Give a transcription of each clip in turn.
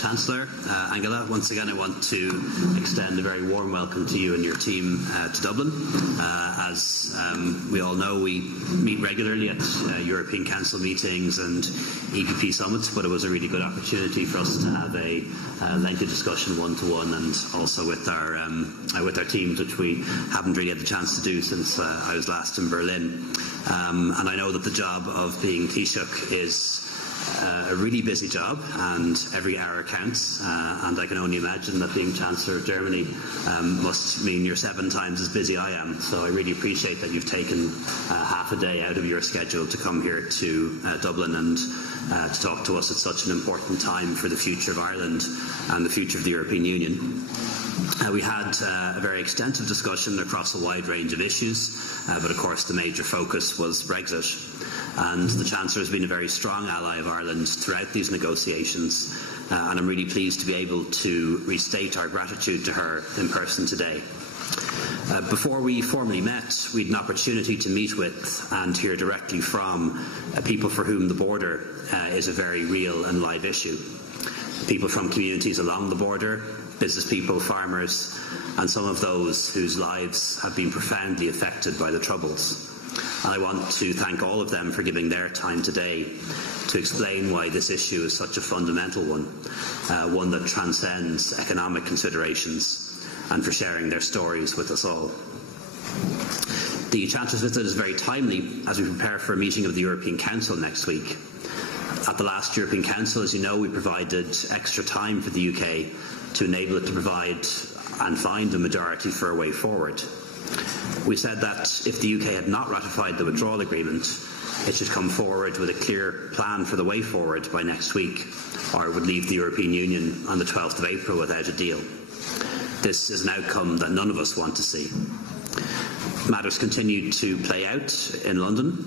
Chancellor, Angela, once again I want to extend a very warm welcome to you and your team to Dublin. As we all know, we meet regularly at European Council meetings and EPP summits, but it was a really good opportunity for us to have a lengthy discussion one-to-one and also with our teams, which we haven't really had the chance to do since I was last in Berlin. And I know that the job of being Taoiseach is a really busy job, and every hour counts, and I can only imagine that being Chancellor of Germany must mean you're 7 times as busy I am, so I really appreciate that you've taken half a day out of your schedule to come here to Dublin and to talk to us at such an important time for the future of Ireland and the future of the European Union. We had a very extensive discussion across a wide range of issues, but of course the major focus was Brexit. And the Chancellor has been a very strong ally of Ireland throughout these negotiations, and I'm really pleased to be able to restate our gratitude to her in person today. Before we formally met, we had an opportunity to meet with and hear directly from people for whom the border is a very real and live issue. People from communities along the border, business people, farmers, and some of those whose lives have been profoundly affected by the Troubles. And I want to thank all of them for giving their time today to explain why this issue is such a fundamental one, one that transcends economic considerations, and for sharing their stories with us all. The Chancellor's visit is very timely as we prepare for a meeting of the European Council next week. At the last European Council, as you know, we provided extra time for the UK to enable it to provide and find a majority for a way forward. We said that if the UK had not ratified the withdrawal agreement, it should come forward with a clear plan for the way forward by next week, or it would leave the European Union on the 12th of April without a deal. This is an outcome that none of us want to see. Matters continue to play out in London,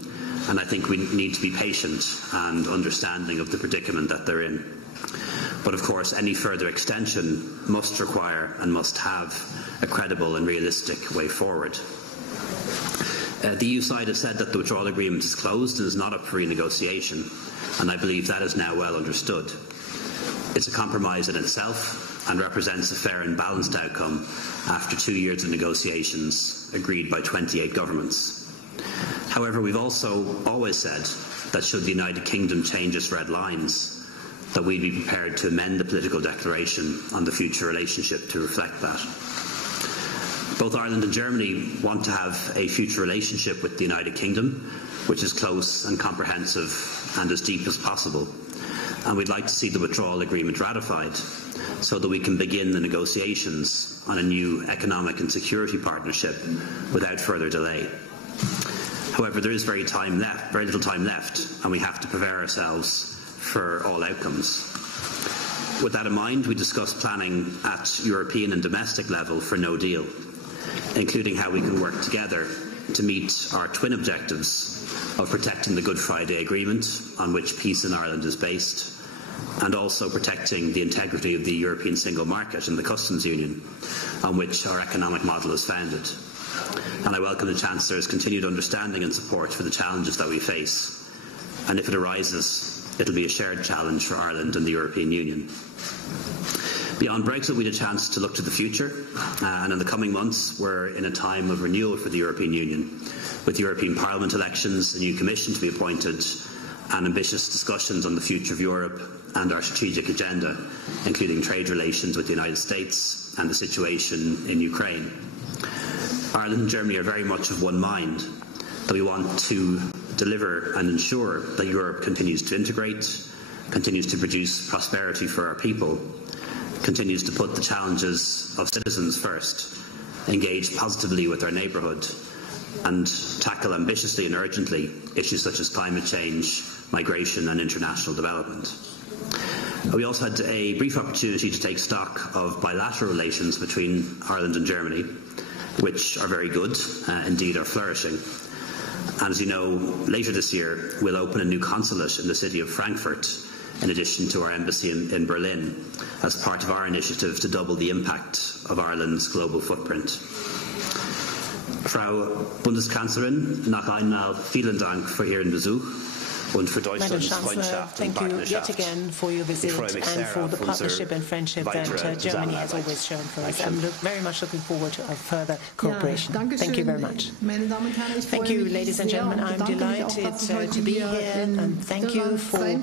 and I think we need to be patient and understanding of the predicament that they're in. But of course, any further extension must require and must have a credible and realistic way forward. The EU side has said that the withdrawal agreement is closed and is not up for renegotiation, and I believe that is now well understood. It's a compromise in itself and represents a fair and balanced outcome after 2 years of negotiations agreed by 28 governments. However, we've also always said that should the United Kingdom change its red lines, that we'd be prepared to amend the political declaration on the future relationship to reflect that. Both Ireland and Germany want to have a future relationship with the United Kingdom, which is close and comprehensive and as deep as possible. And we'd like to see the withdrawal agreement ratified so that we can begin the negotiations on a new economic and security partnership without further delay. However, there is very little time left, and we have to prepare ourselves for all outcomes. With that in mind, we discussed planning at European and domestic level for no deal, including how we can work together to meet our twin objectives of protecting the Good Friday Agreement, on which peace in Ireland is based, and also protecting the integrity of the European single market and the customs union, on which our economic model is founded. And I welcome the Chancellor's continued understanding and support for the challenges that we face, and if it arises, it will be a shared challenge for Ireland and the European Union. Beyond Brexit, we had a chance to look to the future, and in the coming months we're in a time of renewal for the European Union, with European Parliament elections, a new Commission to be appointed, and ambitious discussions on the future of Europe and our strategic agenda, including trade relations with the United States and the situation in Ukraine. Ireland and Germany are very much of one mind that we want to deliver and ensure that Europe continues to integrate, continues to produce prosperity for our people, continues to put the challenges of citizens first, engage positively with our neighbourhood, and tackle ambitiously and urgently issues such as climate change, migration and international development. We also had a brief opportunity to take stock of bilateral relations between Ireland and Germany, which are very good, indeed are flourishing. And as you know, later this year we'll open a new consulate in the city of Frankfurt, in addition to our embassy in Berlin, as part of our initiative to double the impact of Ireland's global footprint. Frau Bundeskanzlerin, nach einmal vielen Dank für Ihren Besuch. Madam Chancellor, thank you yet again for your visit and for the partnership and friendship that Germany has always shown for us. I'm very much looking forward to our further cooperation. Thank you very much. Thank you, ladies and gentlemen. I'm delighted to be here, and thank you for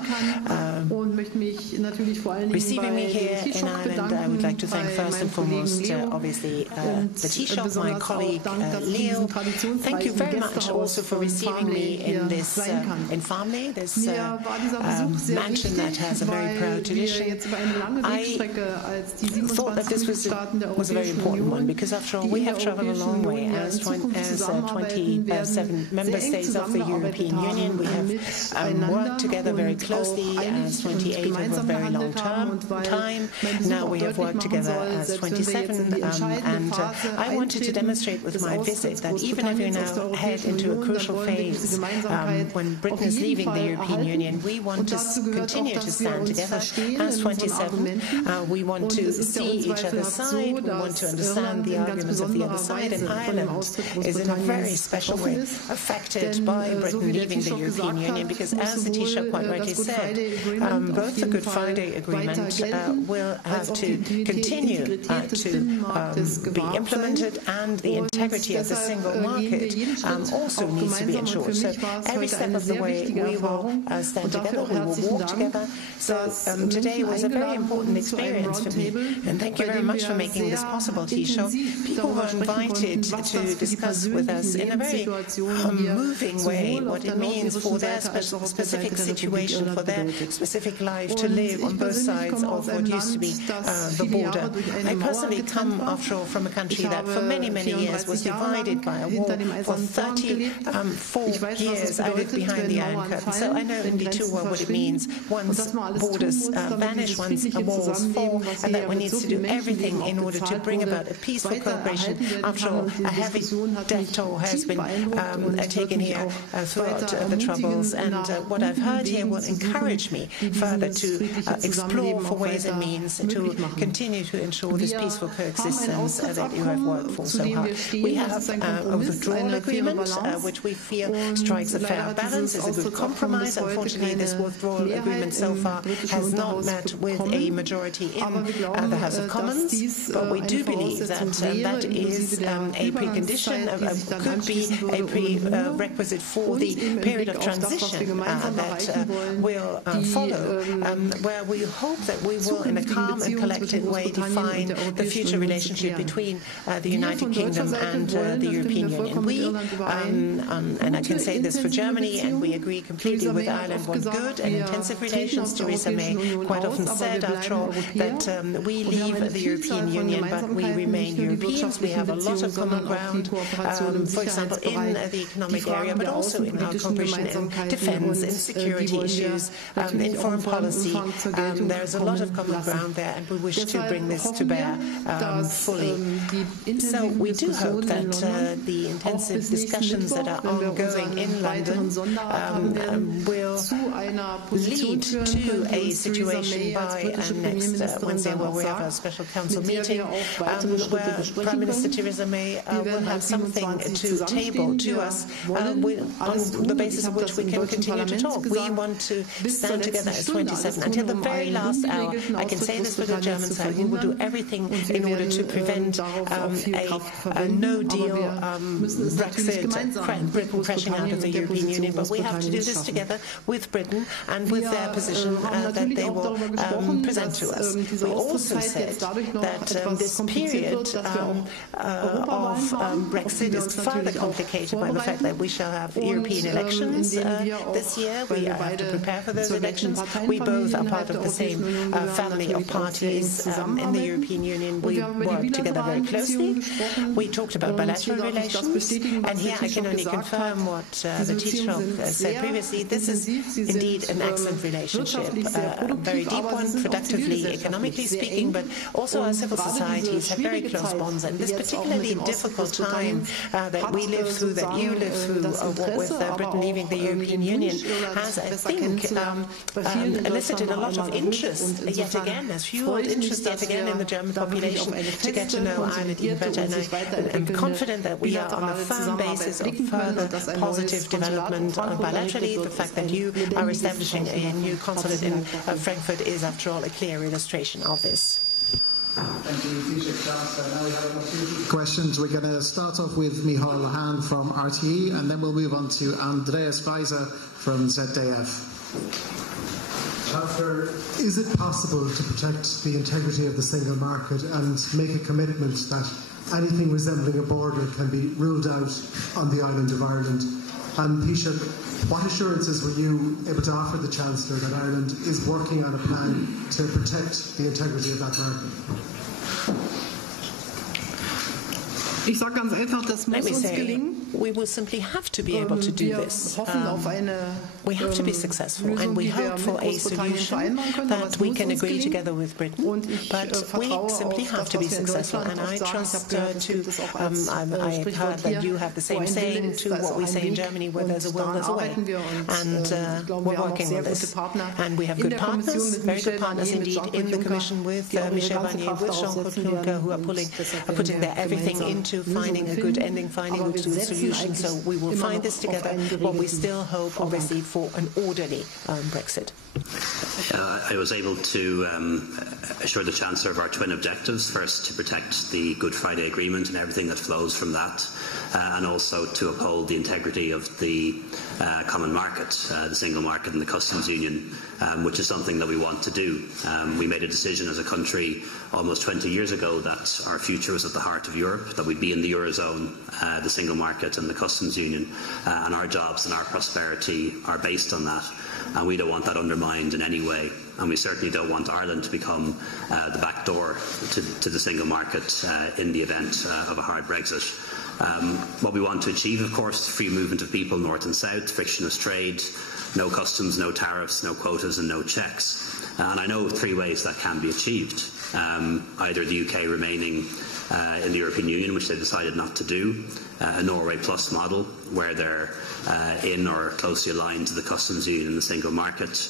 receiving me here in Ireland. I would like to thank first and foremost, obviously, the Taoiseach, my colleague Leo. Thank you very much also for receiving me in this in Farmley, this mansion that has a very proud tradition. I thought that this was a very important one because, after all, we have travelled a long way as 27 member states of the European Union. We have worked together very closely as 28 over a very long time. Now we have worked together as 27, and I wanted to demonstrate with my visit that even if we now head into a crucial phase when Britain is leaving the European Union, we want to continue to stand together as 27. We want to see each other's side. We want to understand the arguments of the other side. And Ireland is in a very special way affected by Britain leaving the European Union because, as the Taoiseach quite rightly said, both the Good Friday Agreement will have to continue to be implemented, and the integrity of the single market also needs to be ensured. So every step of the way we will stand together, we will walk together. So today was a very important experience for me, and thank you very much for making this possible, Taoiseach. People were invited to discuss with us in a very moving way what it means for their specific situation, for their specific life to live on both sides of what used to be the border. I personally come, after all, from a country that for many, many years was divided by a wall. For 34 years I lived behind the Iron Curtain, so I know only too well what it means once borders vanish, once walls fall, and that we need to do everything in order to bring about a peaceful cooperation. After all, a heavy death toll has been taken here throughout the Troubles, and what I've heard here will encourage me further to explore for ways and means to continue to ensure this peaceful coexistence that you have worked for so hard. We have a withdrawal agreement, which we feel strikes a fair balance, is a good compromise. Unfortunately, this withdrawal agreement so far has not met with a majority in the House of Commons, but we do believe that that is a precondition, could be a prerequisite for the period of transition that will follow, where we hope that we will, in a calm and collected way, define the future relationship between the United Kingdom and the European Union. We, and I can say this for Germany, and we agree completely with Ireland, want good and intensive relations. Theresa May quite often said, after all, that we leave the European Union, but we remain Europeans. We have a lot of common ground, for example, in the economic area, but also in our cooperation in defence, in security issues, in foreign policy. There's a lot of common ground there, and we wish to bring this to bear fully. So we do hope that the intensive discussions that are ongoing in London will lead to a situation by next Wednesday, where we have a special council meeting, where Prime Minister Theresa May will have something to table to us on the basis of which we can continue to talk. We want to stand together as 27 until the very last hour. I can say this for the German side. We will do everything in order to prevent a no-deal Brexit, Britain crashing out of the European Union. But we have to do this together with Britain and with their position that they will present to us. We also said that this period of Brexit is further complicated by the fact that we shall have European elections this year. We have to prepare for those elections. We both are part of the same family of parties in the European Union. We work together very closely. We talked about bilateral relations, and here I can only confirm what the Taoiseach said previously. see this is indeed an excellent relationship, a very deep one, productively, economically speaking, but also our civil societies have very close bonds. And this particularly difficult time that we live through, that you live through, with Britain leaving the European Union, has, I think, elicited a lot of interest yet again, has fueled interest yet again in the German population to get to know Ireland even better. And I am confident that we are on a firm basis of further positive development bilaterally. The fact that you are establishing a new consulate in Frankfurt is, after all, a clear illustration of this. Thank you, Chancellor. Now we have a few questions. We're going to start off with Michal Lahan from RTE, and then we'll move on to Andreas Weiser from ZDF. Chancellor, is it possible to protect the integrity of the single market and make a commitment that anything resembling a border can be ruled out on the island of Ireland? And Taoiseach, what assurances were you able to offer the Chancellor that Ireland is working on a plan to protect the integrity of that market? Let me say, we will simply have to be able to do this. We have to be successful, and we hope for a solution that we can agree together with Britain, but we simply have to be successful. And I trust I heard that you have the same saying to what we say in Germany, where there's a will, there's a way. And we're working on this. And we have good partners, very good partners indeed, in the Commission with Michel Barnier, with Jean-Claude Juncker, who are putting their everything into finding a good ending, finding a good solution. So we will find this together, but we still hope, obviously, for an orderly Brexit. I was able to assure the Chancellor of our twin objectives. First, to protect the Good Friday Agreement and everything that flows from that, and also to uphold the integrity of the common market, the single market and the customs union, which is something that we want to do. We made a decision as a country almost 20 years ago that our future was at the heart of Europe, that we'd be in the Eurozone, the single market and the customs union, and our jobs and our prosperity are based on that. And we don't want that undermined in any way. And we certainly don't want Ireland to become the back door to the single market in the event of a hard Brexit. What we want to achieve, of course, is free movement of people north and south, frictionless trade, no customs, no tariffs, no quotas and no checks. And I know of three ways that can be achieved. Either the UK remaining in the European Union, which they decided not to do, a Norway Plus model, where they're in or closely aligned to the customs union and the single market,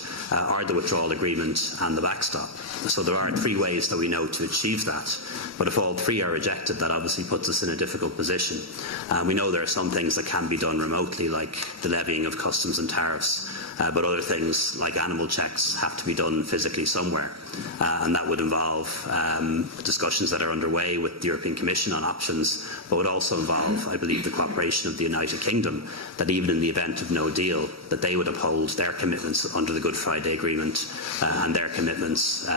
or the withdrawal agreement and the backstop. So there are three ways that we know to achieve that. But if all three are rejected, that obviously puts us in a difficult position. We know there are some things that can be done remotely, like the levying of customs and tariffs. But other things like animal checks have to be done physically somewhere, and that would involve discussions that are underway with the European Commission on options, but would also involve, I believe, the cooperation of the United Kingdom, that even in the event of no deal, that they would uphold their commitments under the Good Friday Agreement and their commitments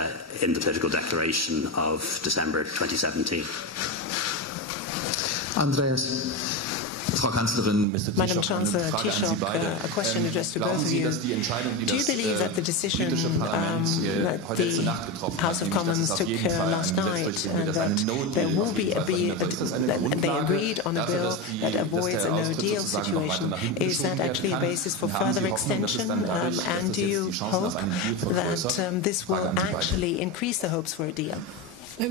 in the political declaration of December 2017. Andreas. Madam Chancellor, Taoiseach, a question addressed to both of you. Do you believe that the decision that the House of Commons took last night, that there will be that they agreed on a bill that avoids a no-deal situation, is that actually a basis for further extension? And do you hope that this will actually increase the hopes for a deal? Well,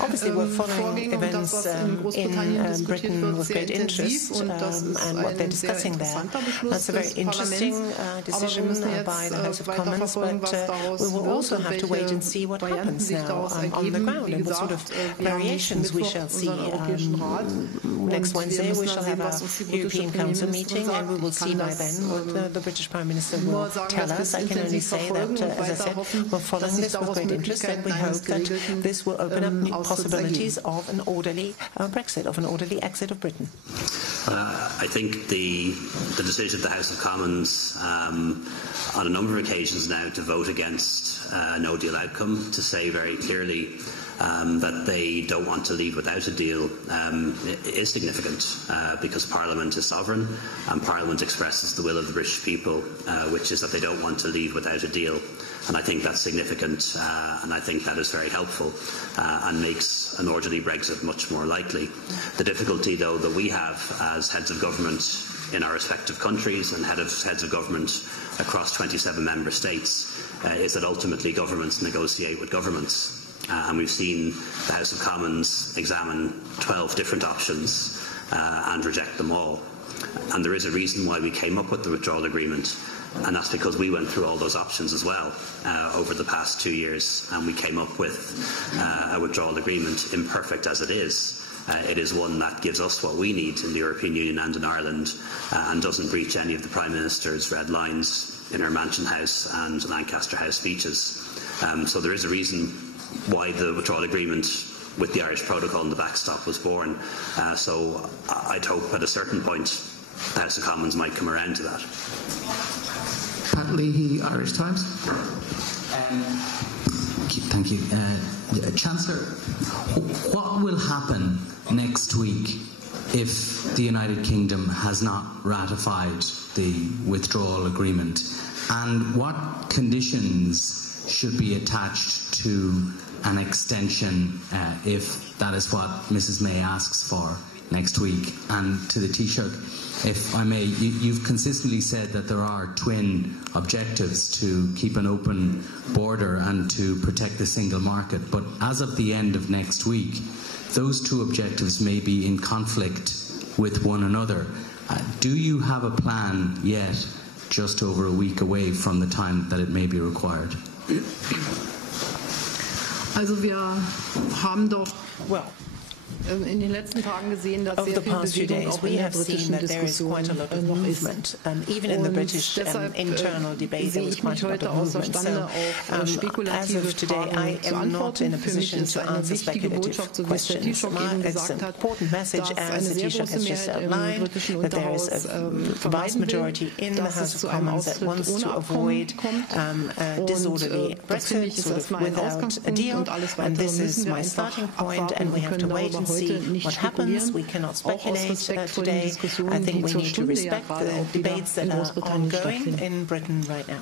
obviously we're following events in Britain with great interest and what they're discussing there. That's a very interesting decision by the House of Commons, but we will also have to wait and see what happens now on the ground and what sort of variations we shall see. Next Wednesday we shall have our European Council meeting, and we will see by then what the British Prime Minister will tell us. I can only say that, as I said, we're following this with great interest, and we hope that this will open up new possibilities of an orderly Brexit, of an orderly exit of Britain. I think the decision of the House of Commons on a number of occasions now to vote against a no-deal outcome, to say very clearly that they don't want to leave without a deal is significant because Parliament is sovereign and Parliament expresses the will of the British people, which is that they don't want to leave without a deal. And I think that's significant and I think that is very helpful and makes an orderly Brexit much more likely. The difficulty, though, that we have as heads of government in our respective countries and heads of government across 27 member states is that ultimately governments negotiate with governments. And we've seen the House of Commons examine 12 different options and reject them all. And there is a reason why we came up with the withdrawal agreement, and that's because we went through all those options as well over the past 2 years, and we came up with a withdrawal agreement, imperfect as it is. It is one that gives us what we need in the European Union and in Ireland and doesn't breach any of the Prime Minister's red lines in her Mansion House and Lancaster House speeches. So there is a reason why the withdrawal agreement with the Irish Protocol and the backstop was born. So I'd hope at a certain point the House of Commons might come around to that. Pat Leahy, Irish Times. Thank you. Chancellor, what will happen next week if the United Kingdom has not ratified the withdrawal agreement? And what conditions should be attached to an extension if that is what Mrs May asks for next week? And to the Taoiseach, if I may, you've consistently said that there are twin objectives to keep an open border and to protect the single market, but as of the end of next week, those two objectives may be in conflict with one another. Do you have a plan yet, just over a week away from the time that it may be required? Also wir haben doch in den letzten Tagen gesehen, dass sehr viel Bewegung auch in der britischen Diskussion noch ist. Even in the British internal debate, there was quite a lot of movement. So, as of today, I am not in a position to answer speculative questions. It's an important message, as the Taoiseach has just outlined, that there is a vast majority in the House of Commons that wants to avoid disorderly Brexit, sort of without a deal, and this is my starting point, and we have to wait and see what happens. We cannot speculate today. I think we need to respect the debates that are ongoing in Britain right now.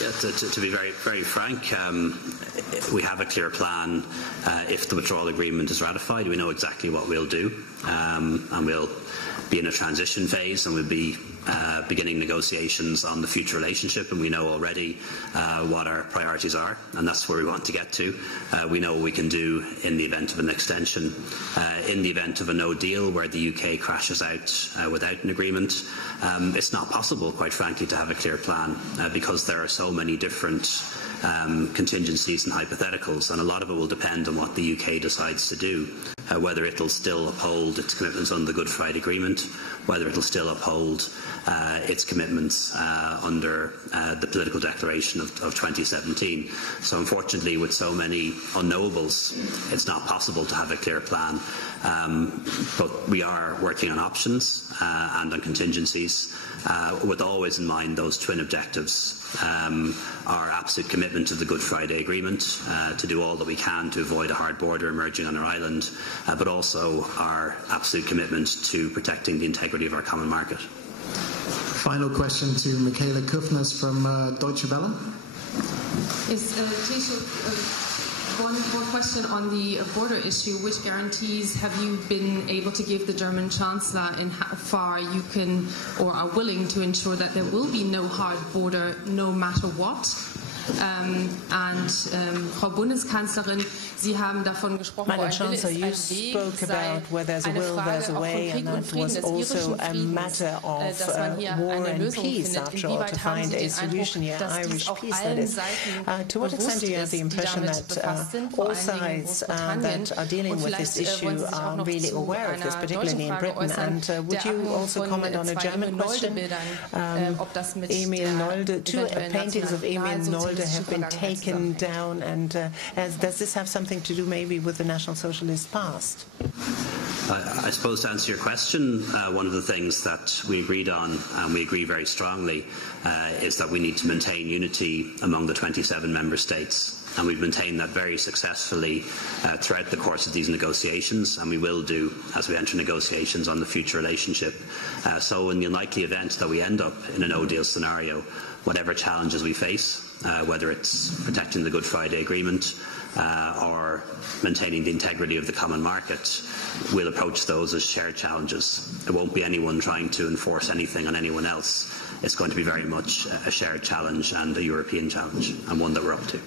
Yeah, to be very, very frank, we have a clear plan. If the withdrawal agreement is ratified, we know exactly what we'll do, and we'll be in a transition phase, and we'll be beginning negotiations on the future relationship, and we know already what our priorities are, and that's where we want to get to. We know what we can do in the event of an extension. In the event of a no deal where the UK crashes out without an agreement, it's not possible, quite frankly, to have a clear plan because there are so many different contingencies and hypotheticals, and a lot of it will depend on what the UK decides to do, whether it'll still uphold its commitments under the Good Friday Agreement, whether it'll still uphold its commitments under the political declaration of 2017. So unfortunately, with so many unknowables, it's not possible to have a clear plan. But we are working on options and on contingencies, with always in mind those twin objectives. Our absolute commitment to the Good Friday Agreement, to do all that we can to avoid a hard border emerging on our island, but also our absolute commitment to protecting the integrity of our common market. Final question to Michaela Kufnes from Deutsche Welle. Yes, one question on the border issue. Which guarantees have you been able to give the German Chancellor in how far you can or are willing to ensure that there will be no hard border no matter what? Frau Bundeskanzlerin, Sie haben davon gesprochen, Madam Chancellor, you spoke about where there's a will, there's a way, and that was also a matter of war and peace, after all, to find a solution here, Irish peace, that is. To what extent do you have the impression that all sides that are dealing with this issue are really aware of this, particularly in Britain? And would you also comment on a German question? Emil Nolde, two paintings of Emil Nolde have been taken down, and does this have something to do maybe with the National Socialist past? I suppose to answer your question, one of the things that we agreed on, and we agree very strongly, is that we need to maintain unity among the 27 member states. And we've maintained that very successfully throughout the course of these negotiations, and we will do as we enter negotiations on the future relationship. So in the unlikely event that we end up in a no-deal scenario, whatever challenges we face, whether it's protecting the Good Friday Agreement or maintaining the integrity of the common market, we'll approach those as shared challenges. It won't be anyone trying to enforce anything on anyone else. It's going to be very much a shared challenge and a European challenge, and one that we're up to.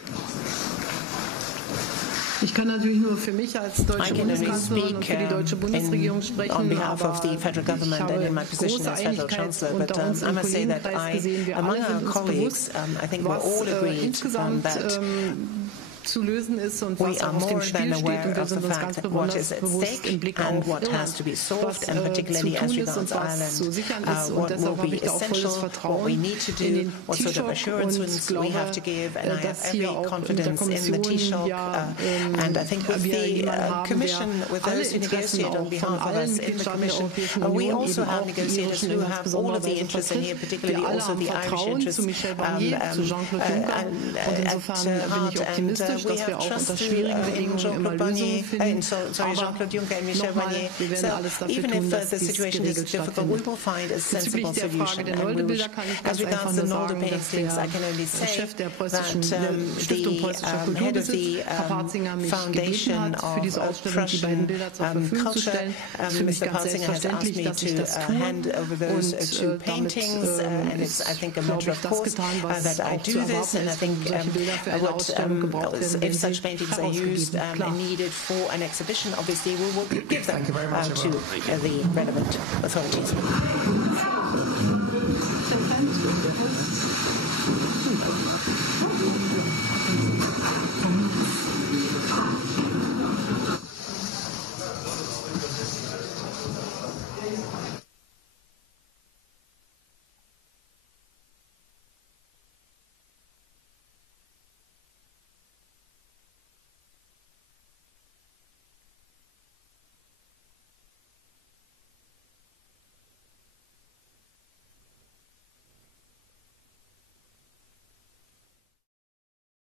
Ich kann natürlich nur für mich als deutsche Bundeskanzlerin und für die deutsche Bundesregierung sprechen, on behalf of the federal government and in my position as federal chancellor, but I must say that among our colleagues, I think we're all agreed that zu lösen ist und we was are auf dem more Spiel than steht, aware und wir of the sind uns fact ganz that what is at bewusst stake im Blick and auf what Irland, has to be solved, was and particularly zu as tun ist regards und was zu sichern Ireland, ist, und what deshalb will habe be ich da auch volles essential, what Vertrauen we need to in do, den what sort of Taoiseach assurances und we have to give, and I have dass every hier auch mit der confidence in the Kommission Taoiseach, and I think with the Commission, with those who negotiate on behalf of us in the Commission, we also have negotiators who have all of the interests in here, particularly also the Irish interests at heart, and we have trust in Jean-Claude Barnier, Jean-Claude Juncker and Michel Barnier. So even if the situation is difficult, we will find a sensible solution. And we will, as regards the Nolde paintings, I can only say that the head of the Foundation of Prussian Culture, Mr. Patzinger, has asked me to hand over those two paintings, and it's, I think, a matter of course that I do this, and I think if such paintings are used and needed for an exhibition, obviously we will give them to the relevant authorities.